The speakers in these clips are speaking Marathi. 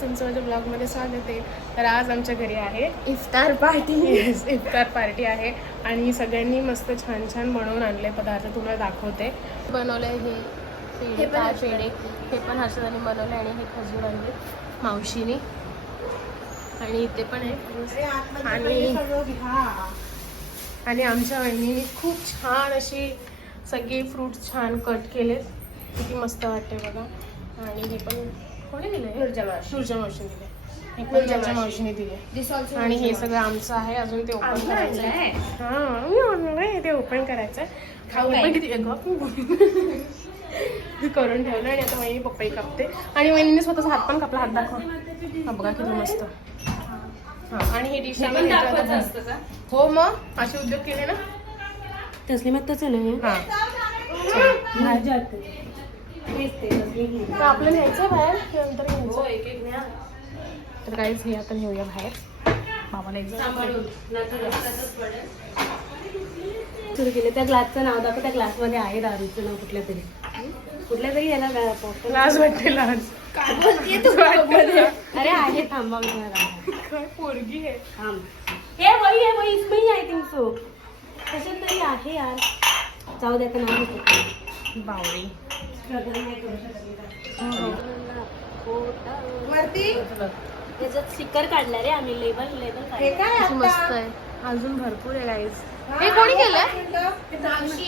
तुमचं माझ्या ब्लॉगमध्ये स्वागत आहे. तर आज आमच्या घरी आहे इफ्तार पार्टी. इफ्तार पार्टी आहे आणि सगळ्यांनी मस्त छान छान बनवून आणले पदार्थ. तुम्हाला दाखवते. बनवलं आहे हे पेढे, हे पण हर्षदाने बनवले आणि हे खजूर आणले मावशीने आणि इथे पण आहे. आणि आमच्या वहिनीने खूप छान अशी सगळे फ्रूट्स छान कट केलेत. किती मस्त वाटते बघा. आणि हे पण कोणी दिले? नूरजा मावशीने दिले. हे पण नूरजा मावशीने दिले. आणि हे सगळं आमचं आहे. अजून ते ओपन करायचं आहे. हां मी आणलंय ते ओपन करायचं आहे. किती करून ठेवलं आणि आता वहिनी पप्पाही कापते आणि वहिनीने स्वतःचा हात पण कापला. हात दाखव. हा बघा किती मस्त. हां आणि हे डिश हो मग असे उद्योग केले ना तसली मग तसं नाही. तर आपलं न्यायचं बाहेर नंतर घ्यायचं. तर काहीच हे आता नेऊया बाहेर. बाबाला एक्झाम सुरू केले. त्या ग्लासचं नाव दाखव. त्या ग्लासमध्ये आहे दारूचं नाव कुठल्या तरी याला लाज वाटते. लाज अरे आहे. थांबा काय पोरगी आहे. थांब. हे वही इसमें आय थिंक सो कशात तरी आहे यार. जाऊ द्या. नाव होतं बावळी. याच्यात स्टिकर काढला रे आम्ही. लेबल मस्त आहे. अजून भरपूर आहे गाईज. हे कोणी केलंय? मावशी.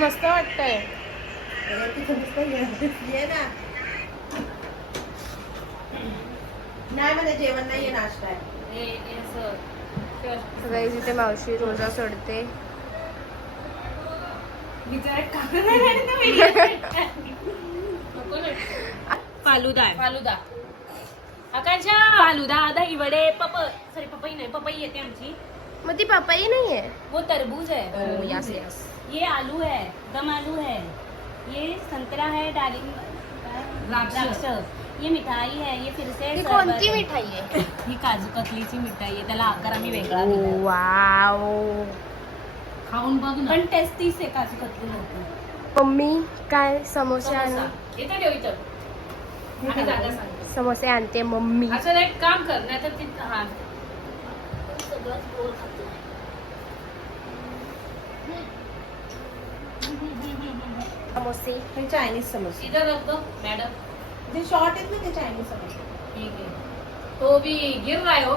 मस्त वाटतंय. जेवण नाहीये, नाश्ता आहे. गाईज इथे मावशी रोजा सोडते. फालुदा आकांक्षा. फालुदा आधा इवडे पपई नाही. पपई येते आमची. मग ती पपई नाहीये. वो तरबूज है. Yes yes. ये आलू है. दम आलू है. ये संतरा है. डालिंग द्राक्ष. ये मिठाई है. ये फिर से ही कोणती मिठाई आहे? ही काजू कतलीची मिठाई आहे. त्याला आकार आम्ही वेगळा दिला. वाव. खाऊन बघ ना. पण टेस्टीच आहे काजू कतली होती. मम्मी काय समोसे आणले? इथे ठेव. इथं आम्ही जागा सांगतो. समोसे आणते मम्मी. असं एक काम कर नाही तर तिथं हा सगळंच गोल खातो. समोसे. हे चायनीज समोसे. इधर रख दो मैडम. जे शॉर्ट आहेत ना ते चायनीज समोसे. ठीक है. तो भी गिर रहा है. हो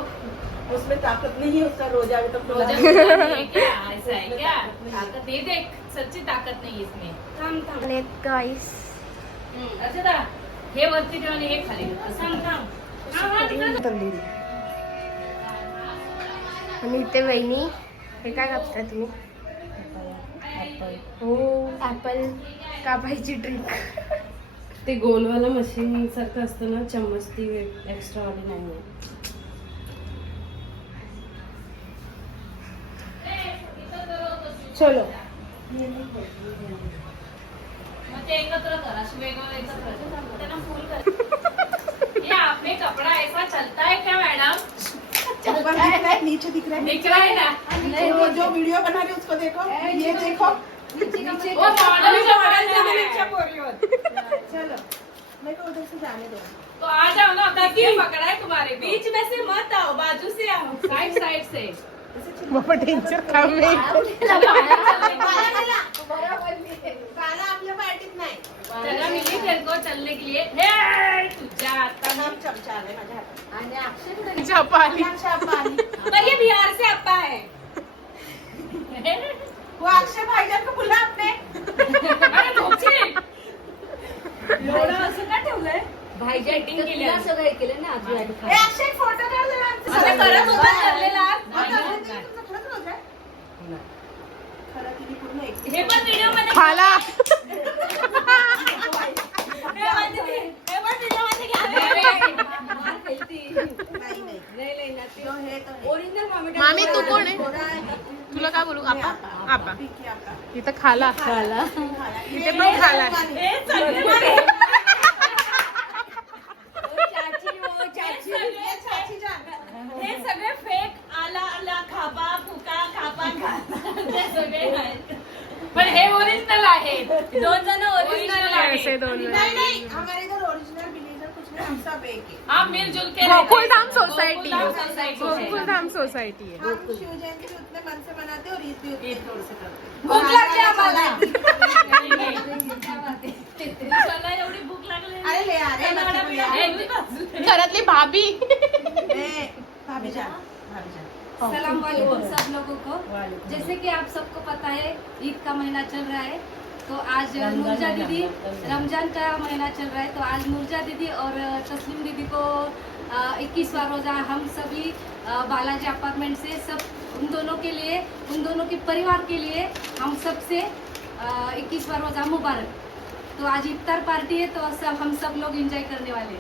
उसमें ताकत नहीं है. उसका रोजा अभी तक रोजा है क्या? ऐसा है क्या? ताकत दे दे. सच्ची ताकत नहीं इसमें. थांब. गाईस अच्छा हे वरती ठेव आणि हे खाली. तंदुरी. आणि इथे वहिनी हे काय कापताय तुम्ही? हो ऍपल कापायची ट्रिक. ते गोलवाला मशीन सारखं असतं ना चम्मच. ती एक्स्ट्रा वाली नाही आहे. चलो. ते एकत्र कर. अशी वेगवेगळं एकत्र त्यांना फुल कर. ये आपने कपड़ा ऐसा चलता है क्या मैडम? ऊपर दिख रहा है, नीचे दिख रहा है. दिख रहा है ना? वो जो वीडियो बना रही है उसको देखो. ये देखो. वो मॉडल जो चलो मेरे को उधर से जाने दो. तो आ जाओ ना. ये पकड़ा है तुम्हारे. बीच में से मत आओ. बाजू से आओ. साइड से. बाबा टेन्शन काम नाही. काला आपल्या पार्टीत नाही. जगह मिली तेरे को चलने के लिए. हे तुझ्या आता हम चमचा आले माझ्या हातात. आणि अक्षय छापा आली. पर ये बिहार से अप्पा है. वो अक्षय भाईजान को बुला आपने. एवढं असं का ठेवलंय? भाईजी ऍक्टिंग केली. सगळं केलं ना. अक्षय फोटो काढ जरा. असं करत होता ठरलेला. हे पण व्हिडिओ मध्ये खाला. मामी तू कोण आहे? तुला काय बोलू? आपा. आपा इथं खाला. इथे पण खाला. हे सगळे फेक. आला आला खापा फुका खापा सगळे. पण हे ओरिजिनल आहे. दोन जण ओरिजिनल आहे. दोन. नाही हमारे इधर ओरिजिनल विनेगर कुछ नहीं, हम सब एक है। आप मिलजुल के गोकुलधाम सोसाइटी गोकुलधाम सोसाइटी है। गोकुलधाम सोसाइटी है. हम शिव जयंती भी उतने मन से मनाते और ईद भी उतने जोर से करते। भूक लागली आम्हाला. चला, एवढी भूक लागली. अरे ले आ रे चला, बच्चे को ले आ। घरातली भाभी. भाभी जान, भाभी जान। सलाम वालेकुम सब लोगों को। जैसे कि आप सबको पता है ईद का महीना चल रहा है, तो आज नूरजा दीदी, रमजान का महीना चल रहा है, तो आज नूरजा दीदी और तस्लीम दीदी को 21वां रोज़ा हम सभी बालाजी अपार्टमेंट से सब उन दोनों के लिए, उन दोनों के परिवार के लिए हम सब से 21वां रोज़ा मुबारक। तो आज इफ्तार पार्टी है, तो सब हम सब लोग एंजॉय करने वाले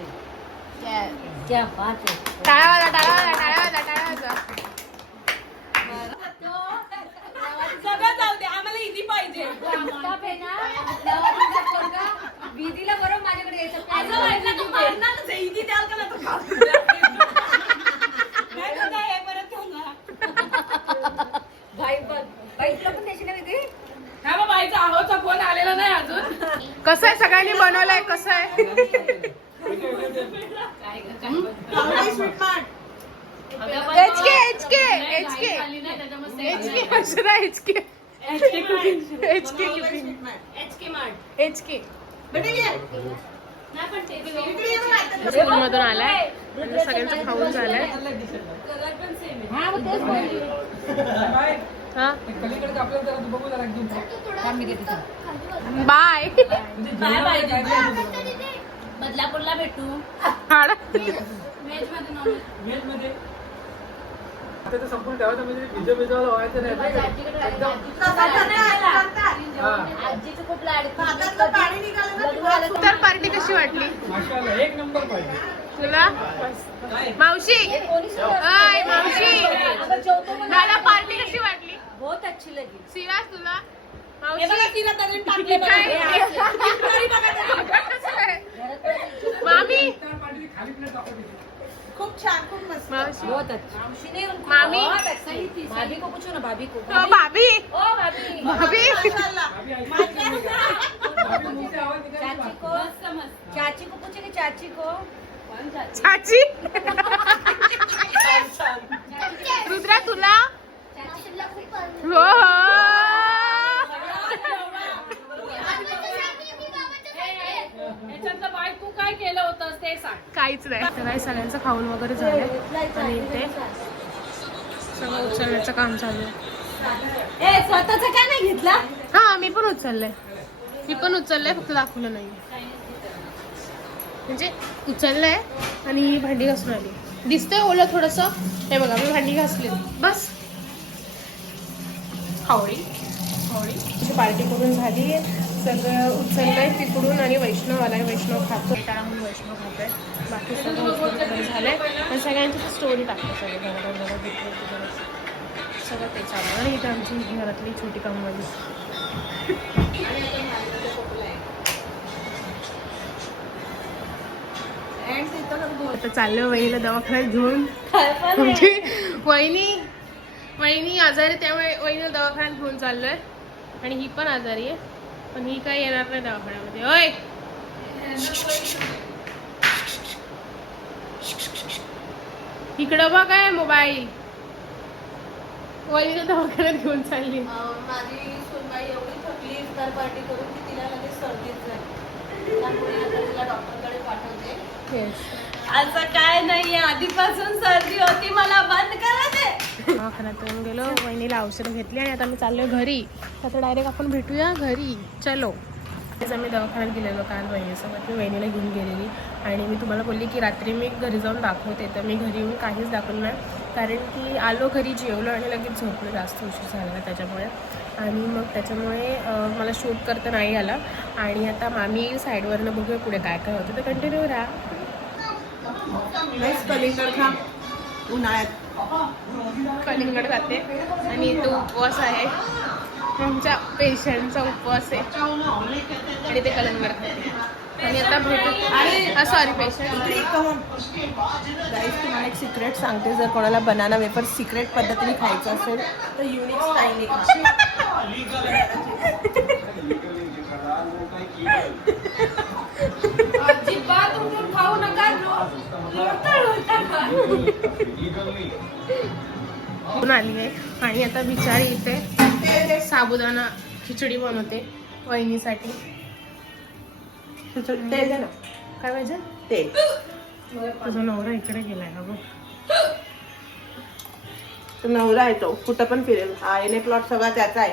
हैं। क्या बात है. टाळा. सगळं जाऊ दे, आम्हाला इजी पाहिजे. विधीला बरोबर माझ्याकडे यायचं. असं वाटलं तर मारणारच आहे. इजी द्याल का नाही तर खाऊ. नाही तर काय आहे, परत ठेवून जा. बाईकला पण द्यायची ना विधी. हा बा, बाईचा आहोचा फोन आलेला नाही अजून. कसं आहे सगळ्यांनी बनवलंय कसं आहे स्वीट मार्ट। HK खाली नाही, त्याच्यामुळे Akshara HK sweet mart. HK बेटे ये। नाही पण ते स्कूल मधून आलाय आणि सगळ्यांचं खाऊन झालंय. कलर पण सेम आहे. हा बाय बाय बाय. बदलापूरला भेटू. व्हेज मध्ये नॉन आता तर संपूर्ण ठेवायचं म्हणजे भिजवायला व्हायचं नाही. हातातलं पाणी निघालं ना तुला तर पार्टी कशी वाटली माशाल्लाह, एक नंबर पाहिजे. तुला मावशी अय मावशी मला पार्टी कशी वाटली बहुत अच्छी लगी. सिराज तुला हे बघा, तिला तरी टाकले बघा. मामी खाली प्लेट दाखवली. खूप छान, खूप मस्त। मावशी बहुत अच्छा. मामी भाभी को पूछो ना, भाभी को. भाभी ओ भाभी. भाभी माशाल्लाह। भाभी मुंह से आवाज निकाल. चाची को, चाची को पूछेगी, चाची को. चाची रुद्रा तुला हो याच्यातलं बायको काय केलं होतं ते सांग. काहीच नाही सगळ्या सगळ्यांचं खाऊन वगैरे झालंय आणि इथे सगळं उचलण्याचं काम चालू आहे. स्वतःचा काय नाही घेतला. हा मी पण उचललंय फक्त दाखवलं नाही म्हणजे उचललंय आणि ही भांडी घासून आली. दिसतंय ओलं थोडस. हे बघा मी भांडी घासली बस. हावळी पार्टी करून झाली. सगळं उचललंय तिकडून आणि वैष्णव आलाय. वैष्णव खातो म्हणून वैष्णव खातोय. बाकी सगळं उचलून झालंय आणि सगळ्यांची स्टोरी टाकते सगळं सगळं ते चालू. आणि इथे आमची घरातली छोटी कामवाली आता चाललं वहिनीला दवाखान्यात घेऊन. म्हणजे वहिनी आजारी आहे त्यामुळे वहिनीला दवाखान्यात घेऊन चाललोय. आणि ही पण आजारी आहे पण ही काय येणार नाही दवाखान्यामध्ये. ओय इकडं बघ काय मोबाईल. वहिनीला दवाखान्यात घेऊन चालली. माझी सुनबाई एवढी थकली इफ्तार पार्टी करून की तिला लगेच सर्दीच झाली, त्यामुळे आता तिला डॉक्टरकडे पाठवते. असं काय नाहीये, आधीपासून सर्दी होती, मला बंद करा दे. दवाखान्यात येऊन गेलो. वहिनीला औषध घेतली आणि आता मी चाललोय घरी. आता डायरेक्ट आपण भेटूया घरी. चलो. आम्ही दवाखान्यात गेलेलो काल वहिनीसोबत. मी वहिनीला घेऊन गेलेली आणि मी तुम्हाला बोलली की रात्री मी घरी जाऊन दाखवते. तर मी घरी येऊन काहीच दाखवलं नाही कारण की आलो घरी जेवलो आणि लगेच झोपलो. जास्त उशीर झाला त्याच्यामुळे. आणि मग त्याच्यामुळे मला शूट करता नाही आला. आणि आता मामी साईडवरनं बघूया पुढे काय काय होतं. तर कंटिन्यू राहा. कलिंगड खा उन्हाळ्यात. कलिंगड खाते आणि तो उपवास आहे आमच्या पेशंटचा उपवास आहे आणि ते कलिंगड खाते. आणि आता भेटू. Sorry patient. गाईस तुम्हाला एक सिक्रेट सांगते. जर कोणाला बनाना वेफर सिक्रेट पद्धतीने खायचं असेल तर युनिक स्टाईलने खा. घेऊन आली आहे आणि आता बिचारी इथे साबुदाणा खिचडी बनवते वहिनीसाठी. तेल दे ना. काय पाहिजे? तेल. तुझा नवरा इकडे गेलाय ना बघ. तो नवरा आहे तो कुठं पण फिरेल. हा एने प्लॉट सगळा त्याचा आहे.